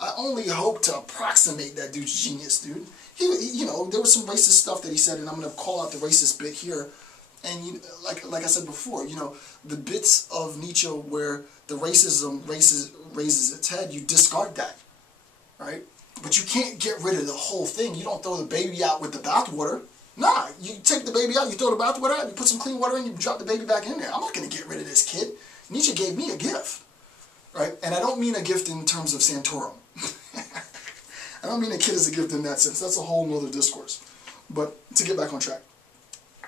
I only hope to approximate that dude's genius, dude. You know, there was some racist stuff that he said, and I'm going to call out the racist bit here. And like I said before, you know, the bits of Nietzsche where the racism raises its head, you discard that, right? But you can't get rid of the whole thing. You don't throw the baby out with the bathwater. Nah, you take the baby out, you throw the bathwater out, you put some clean water in, you drop the baby back in there. I'm not going to get rid of this kid. Nietzsche gave me a gift, right? And I don't mean a gift in terms of Santorum. I don't mean a kid as a gift in that sense. That's a whole nother discourse. But to get back on track.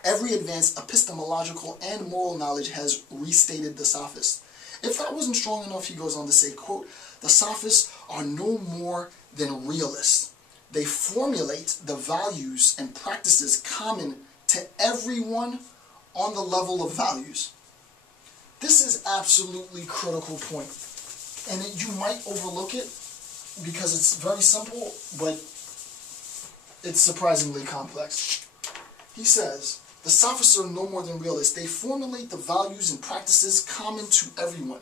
Every advanced epistemological and moral knowledge has restated the sophists. If that wasn't strong enough, he goes on to say, quote, the sophists are no more than realists. They formulate the values and practices common to everyone on the level of values. This is absolutely critical point. And you might overlook it because it's very simple, but it's surprisingly complex. He says, the sophists are no more than realists. They formulate the values and practices common to everyone.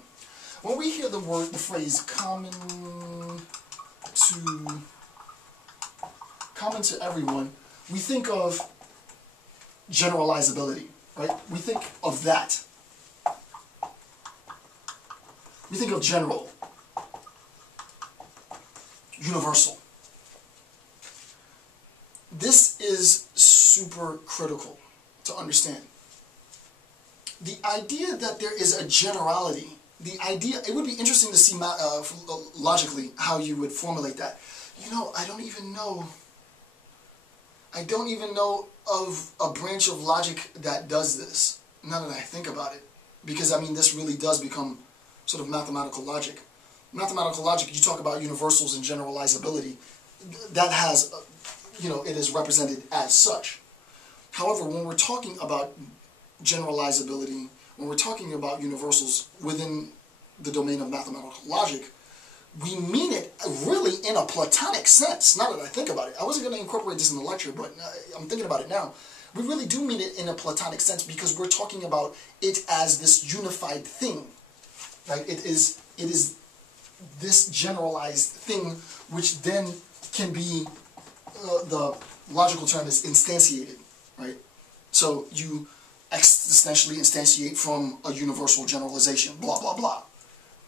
When we hear the phrase common to everyone, we think of generalizability, right? We think of that. We think of general, universal. This is super critical to understand. The idea that there is a generality, it would be interesting to see logically how you would formulate that. You know, I don't even know of a branch of logic that does this, now that I think about it. Because, I mean, this really does become sort of mathematical logic. Mathematical logic, you talk about universals and generalizability, that has, you know, it is represented as such. However, when we're talking about generalizability, when we're talking about universals within the domain of mathematical logic, we mean it really in a Platonic sense, now that I think about it. I wasn't going to incorporate this in the lecture, but I'm thinking about it now. We really do mean it in a Platonic sense because we're talking about it as this unified thing, right? It is this generalized thing which then can be, the logical term is instantiated, right? So you existentially instantiate from a universal generalization, blah, blah, blah,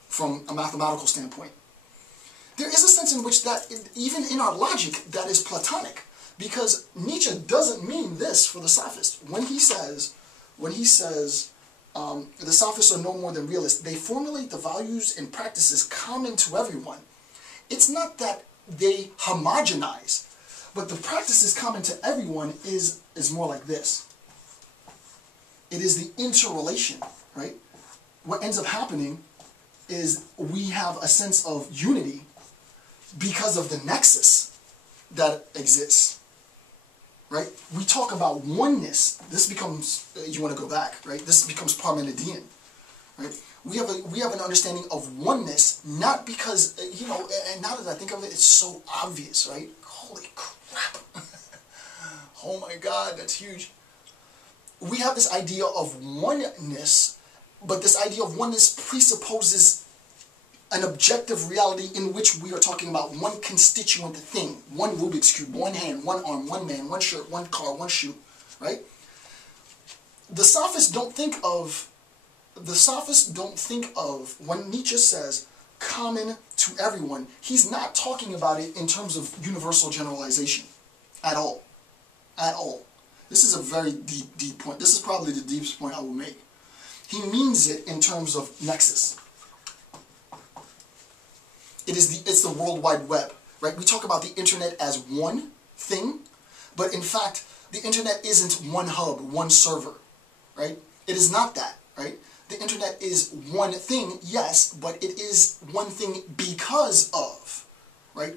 from a mathematical standpoint. There is a sense in which that, even in our logic, that is Platonic. Because Nietzsche doesn't mean this for the sophist. When he says, the sophists are no more than realists, they formulate the values and practices common to everyone. It's not that they homogenize, but the practices common to everyone is more like this. It is the interrelation, right? What ends up happening is we have a sense of unity because of the nexus that exists, right? We talk about oneness. This becomes, you want to go back, right? This becomes Parmenidean, right? We have an understanding of oneness, not because, you know, and now that I think of it, it's so obvious, right? Holy crap. Oh my God, that's huge. We have this idea of oneness, but this idea of oneness presupposes an objective reality in which we are talking about one constituent thing, one Rubik's Cube, one hand, one arm, one man, one shirt, one car, one shoe, right? The sophists don't think of, when Nietzsche says common to everyone, he's not talking about it in terms of universal generalization at all. At all. This is a very deep, deep point. This is probably the deepest point I will make. He means it in terms of nexus. It's the World Wide Web, right? We talk about the internet as one thing, but in fact, the internet isn't one hub, one server, right? It is not that, right? The internet is one thing, yes, but it is one thing because of, right?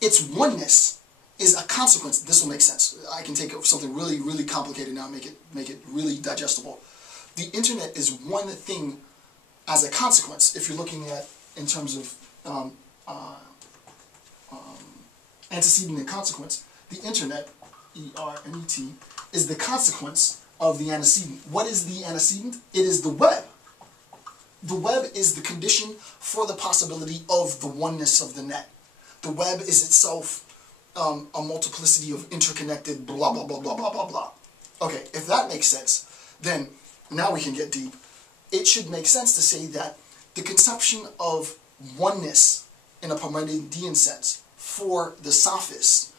Its oneness is a consequence. This will make sense. I can take something really, really complicated now and make it really digestible. The internet is one thing as a consequence. If you're looking at in terms of antecedent and consequence, the internet, E-R-N-E-T, is the consequence of the antecedent. What is the antecedent? It is the web. The web is the condition for the possibility of the oneness of the net. the web is itself a multiplicity of interconnected blah, blah, blah, blah, blah, blah, blah. Okay, if that makes sense, then now we can get deep. It should make sense to say that the conception of oneness in a Parmenidean sense for the sophists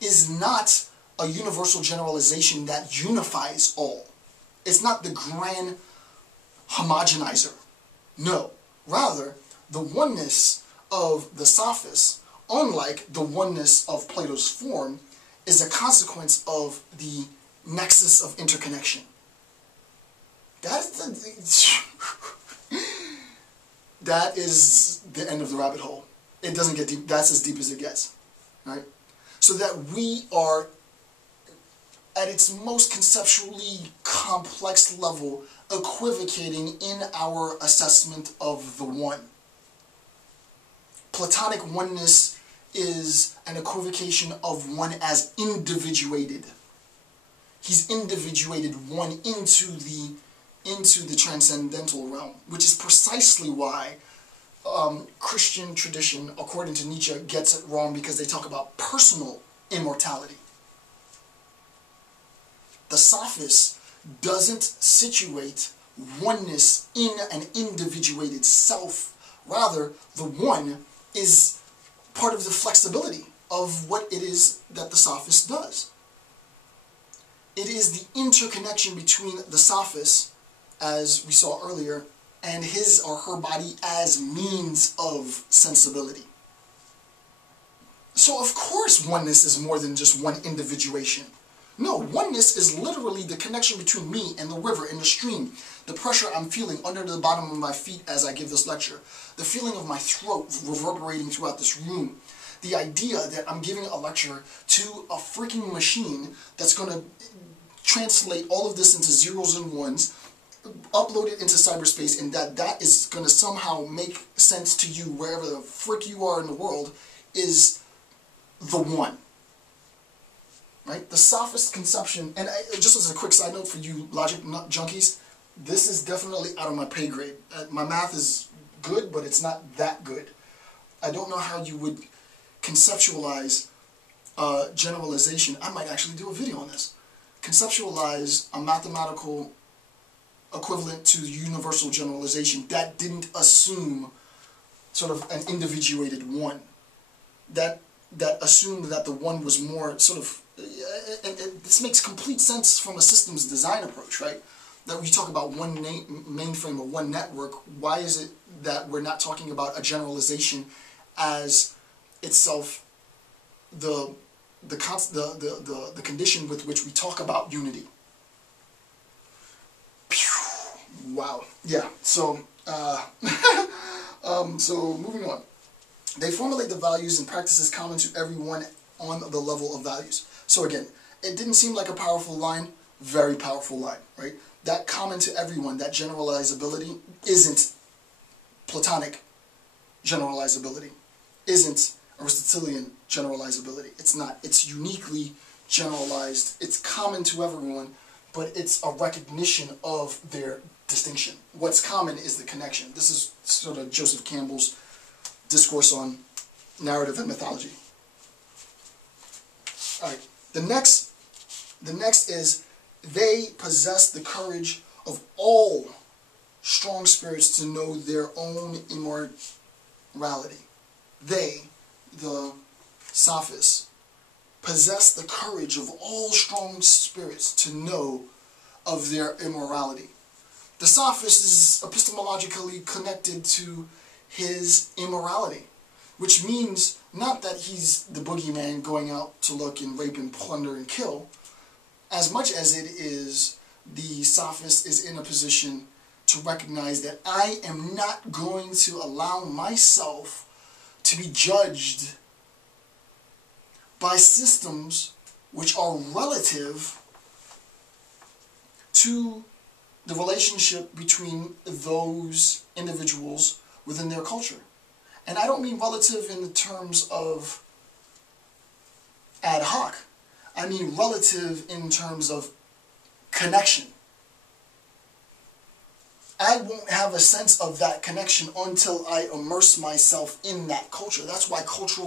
is not a universal generalization that unifies all. It's not the grand homogenizer. No. Rather, the oneness of the sophists, unlike the oneness of Plato's form, is a consequence of the nexus of interconnection. That is the end of the rabbit hole. It doesn't get deep. That's as deep as it gets. Right? So that we are, at its most conceptually complex level, equivocating in our assessment of the one. Platonic oneness is an equivocation of one as individuated. He's individuated one into the transcendental realm, which is precisely why Christian tradition, according to Nietzsche, gets it wrong, because they talk about personal immortality. The sophist doesn't situate oneness in an individuated self. Rather, the one is part of the flexibility of what it is that the sophist does. It is the interconnection between the sophist, as we saw earlier, and his or her body as means of sensibility. So of course oneness is more than just one individuation. No, oneness is literally the connection between me and the river and the stream, the pressure I'm feeling under the bottom of my feet as I give this lecture, the feeling of my throat reverberating throughout this room, the idea that I'm giving a lecture to a freaking machine that's going to translate all of this into zeros and ones, upload it into cyberspace, and that is going to somehow make sense to you wherever the frick you are in the world, is the one. Right? The sophist conception, and just as a quick side note for you logic junkies, this is definitely out of my pay grade. My math is good, but it's not that good. I don't know how you would conceptualize generalization. I might actually do a video on this. Conceptualize a mathematical equivalent to universal generalization that didn't assume sort of an individuated one. That assumed that the one was more sort of, and this makes complete sense from a systems design approach, right? That we talk about one mainframe or one network. Why is it that we're not talking about a generalization as itself the condition with which we talk about unity? Wow. Yeah. So so moving on. They formulate the values and practices common to everyone on the level of values. So again, it didn't seem like a powerful line. Very powerful line, right? That common to everyone, that generalizability, isn't Platonic generalizability, isn't Aristotelian generalizability. It's not. It's uniquely generalized. It's common to everyone, but it's a recognition of their distinction. What's common is the connection. This is sort of Joseph Campbell's discourse on narrative and mythology. All right. The next is they possess the courage of all strong spirits to know their own immorality. They, the sophists, possess the courage of all strong spirits to know of their immorality. The sophist is epistemologically connected to his immorality, which means not that he's the boogeyman going out to look and rape and plunder and kill, as much as it is the sophist is in a position to recognize that I am not going to allow myself to be judged by systems which are relative to the relationship between those individuals within their culture. And I don't mean relative in the terms of ad hoc. I mean relative in terms of connection. I won't have a sense of that connection until I immerse myself in that culture. That's why cultural